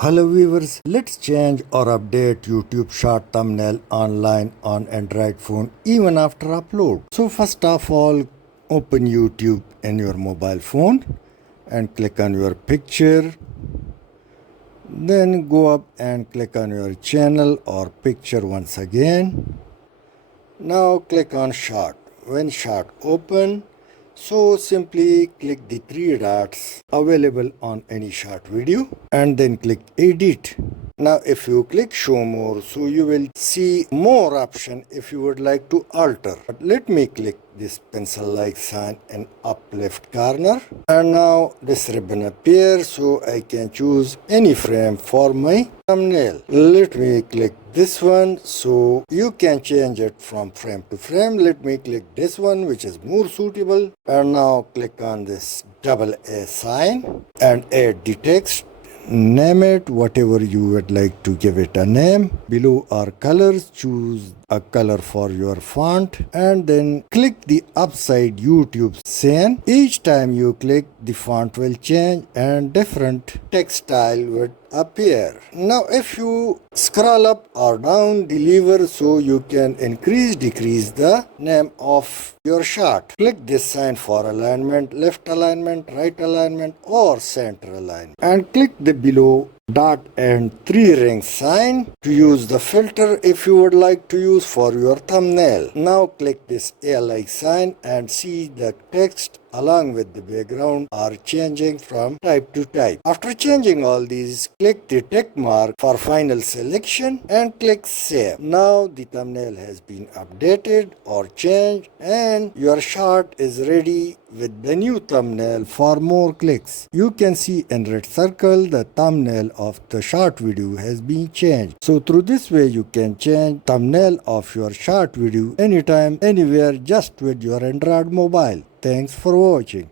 Hello viewers, let's change or update YouTube short thumbnail online on Android phone even after upload. So first of all, open YouTube in your mobile phone and click on your picture. Then go up and click on your channel or picture once again. Now click on short. When short open, so simply click the three dots available on any short video and then click edit. Now if you click show more, so you will see more option if you would like to alter. But let me click this pencil like sign in up left corner, and now this ribbon appears, so I can choose any frame for my thumbnail. Let me click this one, so you can change it from frame to frame. Let me click this one, which is more suitable, and now click on this double A sign and add the text. Name it whatever you would like to give it a name. Below are colors, choose a color for your font and then click the upside YouTube sign. Each time you click, the font will change and different text style would appear. Now if you scroll up or down the lever, so you can increase decrease the name of your shot. Click this sign for alignment, left alignment, right alignment or center alignment, and click the below dot and three ring sign to use the filter if you would like to use for your thumbnail. Now click this ALI sign and see the text along with the background are changing from type to type. After changing all these, click the tick mark for final selection and click save. Now the thumbnail has been updated or changed and your shot is ready with the new thumbnail. For more clicks, you can see in red circle the thumbnail of the short video has been changed. So through this way you can change thumbnail of your short video anytime, anywhere, just with your Android mobile. Thanks for watching.